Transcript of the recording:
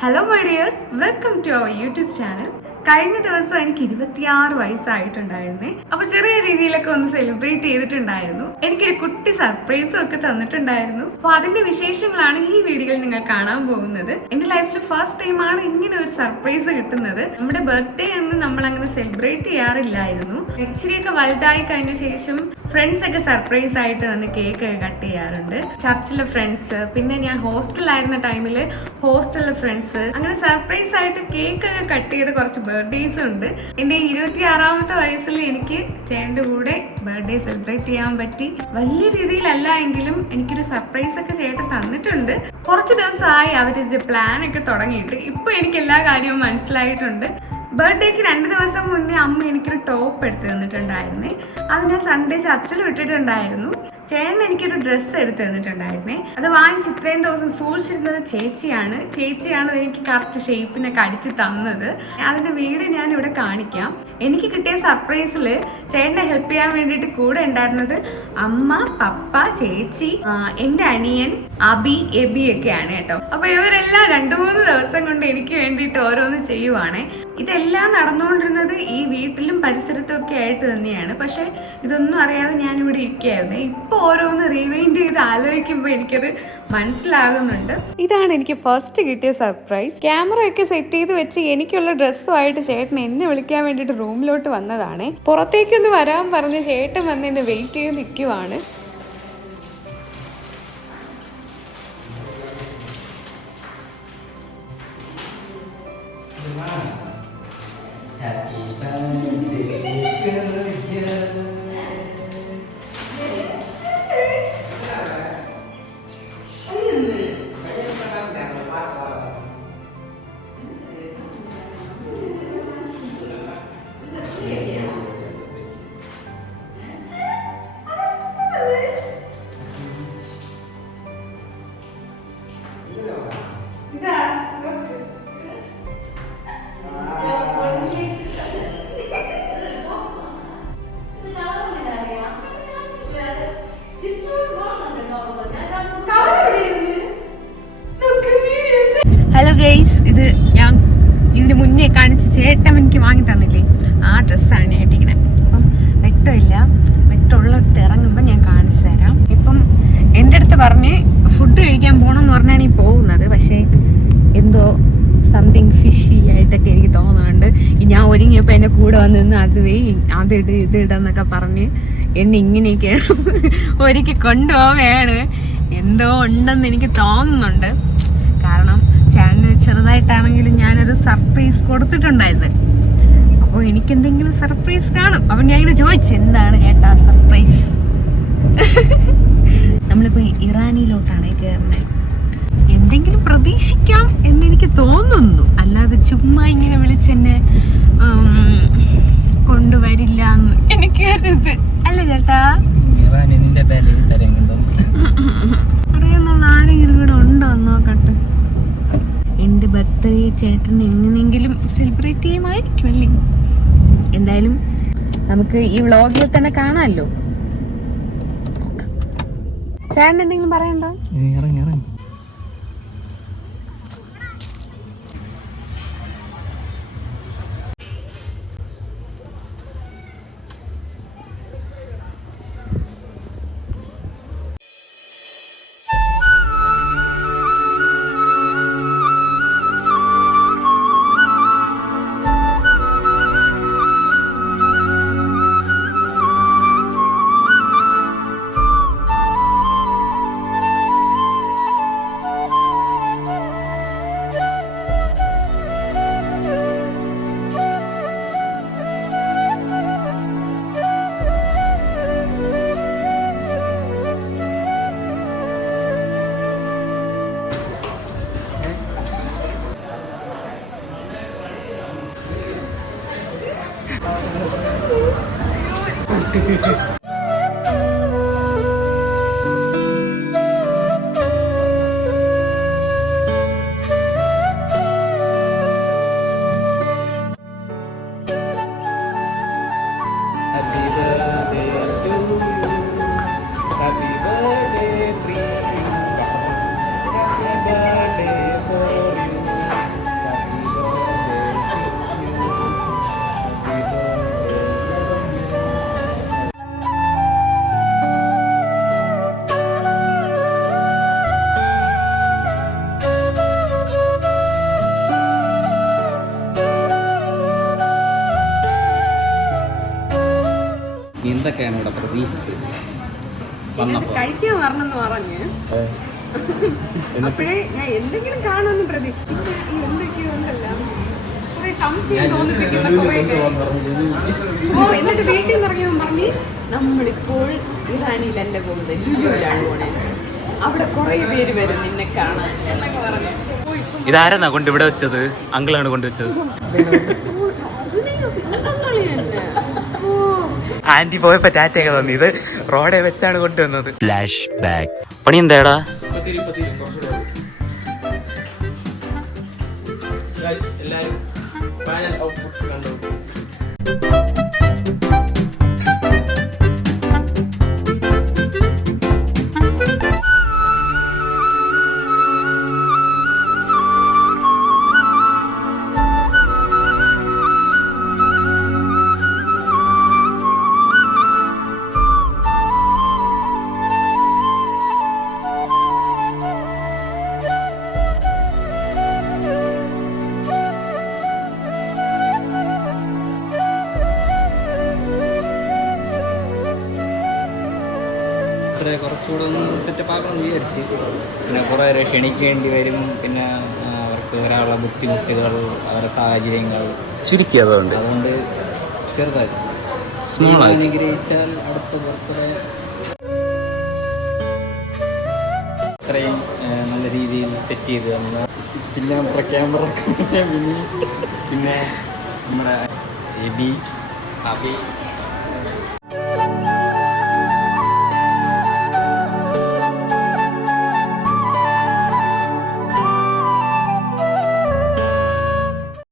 Hello my dears, welcome to our YouTube channel. കഴിഞ്ഞ ദിവസം എനിക്ക് 26 വയസ്സായിട്ടുണ്ടായിരുന്നേ. അപ്പൊ ചെറിയ രീതിയിലൊക്കെ ഒന്ന് സെലിബ്രേറ്റ് ചെയ്തിട്ടുണ്ടായിരുന്നു. എനിക്കൊരു കുട്ടി സർപ്രൈസും ഒക്കെ തന്നിട്ടുണ്ടായിരുന്നു. അപ്പൊ അതിന്റെ വിശേഷങ്ങളാണ് ഈ വീഡിയോയിൽ നിങ്ങൾ കാണാൻ പോകുന്നത്. എന്റെ ലൈഫിൽ ഫസ്റ്റ് ടൈം ആണ് ഇങ്ങനെ ഒരു സർപ്രൈസ് കിട്ടുന്നത്. നമ്മുടെ ബർത്ത്ഡേ എന്ന് നമ്മൾ അങ്ങനെ സെലിബ്രേറ്റ് ചെയ്യാറില്ലായിരുന്നു. ഇച്ചിരിയൊക്കെ വലുതായി കഴിഞ്ഞ ശേഷം ഫ്രണ്ട്സ് ഒക്കെ സർപ്രൈസ് ആയിട്ട് വന്ന് കേക്ക് ഒക്കെ കട്ട് ചെയ്യാറുണ്ട്. ചർച്ചിലെ ഫ്രണ്ട്സ്, പിന്നെ ഞാൻ ഹോസ്റ്റലിലായിരുന്ന ടൈമിൽ ഹോസ്റ്റലിലെ ഫ്രണ്ട്സ്, അങ്ങനെ സർപ്രൈസ് ആയിട്ട് കേക്ക് ഒക്കെ കട്ട് ചെയ്ത് കുറച്ച് ബർത്ത്ഡേസ് ഉണ്ട്. എൻ്റെ 26ാമത്തെ വയസ്സിൽ എനിക്ക് ചേട്ടൻ്റെ കൂടെ ബർത്ത്ഡേ സെലിബ്രേറ്റ് ചെയ്യാൻ പറ്റി. വലിയ രീതിയിലല്ല എങ്കിലും എനിക്കൊരു സർപ്രൈസ് ഒക്കെ ചേട്ടൻ തന്നിട്ടുണ്ട്. കുറച്ച് ദിവസമായി അവരിത് പ്ലാൻ ഒക്കെ തുടങ്ങിയിട്ട്. ഇപ്പൊ എനിക്ക് എല്ലാ കാര്യവും മനസ്സിലായിട്ടുണ്ട്. ബർത്ത്ഡേക്ക് 2 ദിവസം മുന്നേ അമ്മ എനിക്കൊരു ടോപ്പ് എടുത്ത് തന്നിട്ടുണ്ടായിരുന്നേ. അത് ഞാൻ സൺഡേ ചർച്ചിൽ വിട്ടിട്ടുണ്ടായിരുന്നു. ചേട്ടൻ എനിക്കൊരു ഡ്രസ്സ് എടുത്ത് തന്നിട്ടുണ്ടായിരുന്നേ. അത് വാങ്ങിച്ച് ഇത്രയും ദിവസം സൂക്ഷിച്ചിരുന്നത് ചേച്ചിയാണ് എനിക്ക് കറക്റ്റ് ഷേപ്പിനൊക്കെ അടിച്ച് തന്നത്. അതിന്റെ വീഡിയോ ഞാൻ ഇവിടെ കാണിക്കാം. എനിക്ക് കിട്ടിയ സർപ്രൈസിൽ ചേട്ടനെ ഹെൽപ്പ് ചെയ്യാൻ വേണ്ടിയിട്ട് കൂടെ ഉണ്ടായിരുന്നത് അമ്മ, പപ്പ, ചേച്ചി, എൻ്റെ അനിയൻ എബി ഒക്കെയാണ് കേട്ടോ. അപ്പൊ ഇവരെല്ലാം 2-3 ദിവസം കൊണ്ട് എനിക്ക് വേണ്ടിയിട്ട് ഓരോന്ന് ചെയ്യുവാണേ. ഇതെല്ലാം നടന്നുകൊണ്ടിരുന്നത് ഈ വീട്ടിലും പരിസരത്തും ഒക്കെ ആയിട്ട് തന്നെയാണ്. പക്ഷെ ഇതൊന്നും അറിയാതെ ഞാനിവിടെ ഇരിക്കുകയായിരുന്നു. ഇപ്പൊ ഓരോന്ന് റീവൈൻഡ് ചെയ്ത് ആലോചിക്കുമ്പോൾ എനിക്കത് മനസ്സിലാകുന്നുണ്ട്. ഇതാണ് എനിക്ക് ഫസ്റ്റ് കിട്ടിയ സർപ്രൈസ്. ക്യാമറ ഒക്കെ സെറ്റ് ചെയ്ത് വെച്ച് എനിക്കുള്ള ഡ്രസ്സുമായിട്ട് ചേട്ടൻ എന്നെ വിളിക്കാൻ വേണ്ടിയിട്ട് റൂമിലോട്ട് വന്നതാണ്. പുറത്തേക്കൊന്ന് വരാൻ പറഞ്ഞ് ചേട്ടൻ വന്ന് എന്നെ വെയിറ്റ് ചെയ്ത് നിൽക്കുവാണ്. ഹലോ ഗൈസ്, ഇത് ഞാൻ ഇതിന് മുന്നേ കാണിച്ച് ചേട്ടൻ എനിക്ക് വാങ്ങി തന്നില്ലേ, ആ ഡ്രസ്സാണ് ഞാൻ ഇട്ടിരിക്കുന്നത്. അപ്പം വെട്ടമുള്ളിടത്ത് ഇറങ്ങുമ്പോൾ ഞാൻ കാണിച്ചു തരാം. ഇപ്പം എൻ്റെ അടുത്ത് പറഞ്ഞ് ഫുഡ് കഴിക്കാൻ പോകണമെന്ന് പറഞ്ഞാണ് ഈ പോകുന്നത്. പക്ഷേ എന്തോ സംതിങ് ഫിഷി ആയിട്ടൊക്കെ എനിക്ക് തോന്നുന്നുണ്ട്. ഞാൻ ഒരുങ്ങിയപ്പോൾ എൻ്റെ കൂടെ വന്ന് നിന്ന് അതിട് ഇതിടെന്നൊക്കെ പറഞ്ഞ് എന്നെ ഇങ്ങനെയൊക്കെയാണ് ഒരുക്കി കൊണ്ടുപോവുകയാണ്. എന്തോ ഉണ്ടെന്ന് എനിക്ക് തോന്നുന്നുണ്ട്. കാരണം ചേട്ടന് ചെറുതായിട്ടാണെങ്കിലും ഞാനൊരു സർപ്രൈസ് കൊടുത്തിട്ടുണ്ടായിരുന്നു. അപ്പോൾ എനിക്കെന്തെങ്കിലും സർപ്രൈസ് കാണും. അപ്പം ഞാൻ ഇങ്ങനെ ചോദിച്ചു, എന്താണ് ചേട്ടാ സർപ്രൈസ്? നമ്മളിപ്പോൾ ഇറാനിലോട്ടാണ് കയറുന്നത്. എന്തെങ്കിലും പ്രതീക്ഷിക്കാം എന്നെനിക്ക് തോന്നുന്നു. അല്ലാതെ ചുമ്മാ ഇങ്ങനെ വിളിച്ചെന്നെ കൊണ്ടുവരില്ല എന്ന് എനിക്കറിയത് അല്ല ചേട്ടാ. അറിയാന്നുള്ള ആരെങ്കിലും ഇവിടെ ഉണ്ടോ എന്ന് നോക്കട്ടെ. എൻ്റെ ബർത്ത്ഡേ ചേട്ടൻ എങ്ങനെയെങ്കിലും സെലിബ്രേറ്റ് ചെയ്യുമായിരിക്കും അല്ലേ. എന്തായാലും നമുക്ക് ഈ വ്ളോഗിൽ തന്നെ കാണാമല്ലോ. ചേട്ടൻ എന്തെങ്കിലും പറയണ്ടോ? എന്തൊക്കെയാണ് ഇവിടെ പ്രതീക്ഷിച്ചത് വന്നപ്പോൾ? കഴിക്കാൻ വരണമെന്ന് പറഞ്ഞ് അപ്പോഴേ ഞാൻ എന്തെങ്കിലും കാണുമെന്ന് പ്രതീക്ഷിച്ചു. എന്തൊക്കെയോ ഉണ്ടല്ലോ കുറെ സംശയം തോന്നിപ്പിക്കുന്ന കുറെ. എന്നിട്ട് വീട്ടിൽ നിന്ന് ഇറങ്ങിയവൻ പറഞ്ഞ് നമ്മളിപ്പോൾ ഇറാനിലല്ല പോകുന്നത്, ലുലുവിലാണ് പോണേ, അവിടെ കുറെ പേര് വരും നിന്നെ കാണാൻ എന്നൊക്കെ പറഞ്ഞു. ഇതാരെന്നാ കൊണ്ട് ഇവിടെ വെച്ചത്? അങ്കിളാണ് കൊണ്ടുവച്ചത്. ആന്റി പോയപ്പോ ടാറ്റയൊക്കെ തന്നു. ഇത് റോഡെ വെച്ചാണ് കൊണ്ടുവന്നത്. Flash back. പണി എന്താടാ? കുറച്ചുകൂടെ ഒന്ന് സെറ്റപ്പ് ആക്കണം വിചാരിച്ച്. പിന്നെ കുറേ പേരെ ക്ഷണിക്കേണ്ടി വരും, പിന്നെ അവർക്ക് വരാനുള്ള ബുദ്ധിമുട്ടുകൾ, അവരുടെ സാഹചര്യങ്ങൾ ചുരുക്കി. അതുകൊണ്ട് ചെറുതായി സ്മോളായി അനുഗ്രഹിച്ചാൽ അടുത്ത ബർത്ത്ഡേ അത്രയും നല്ല രീതിയിൽ സെറ്റ് ചെയ്ത് തന്ന. പിന്നെ നമ്മുടെ ക്യാമറ പിന്നെ നമ്മുടെ എബി അബി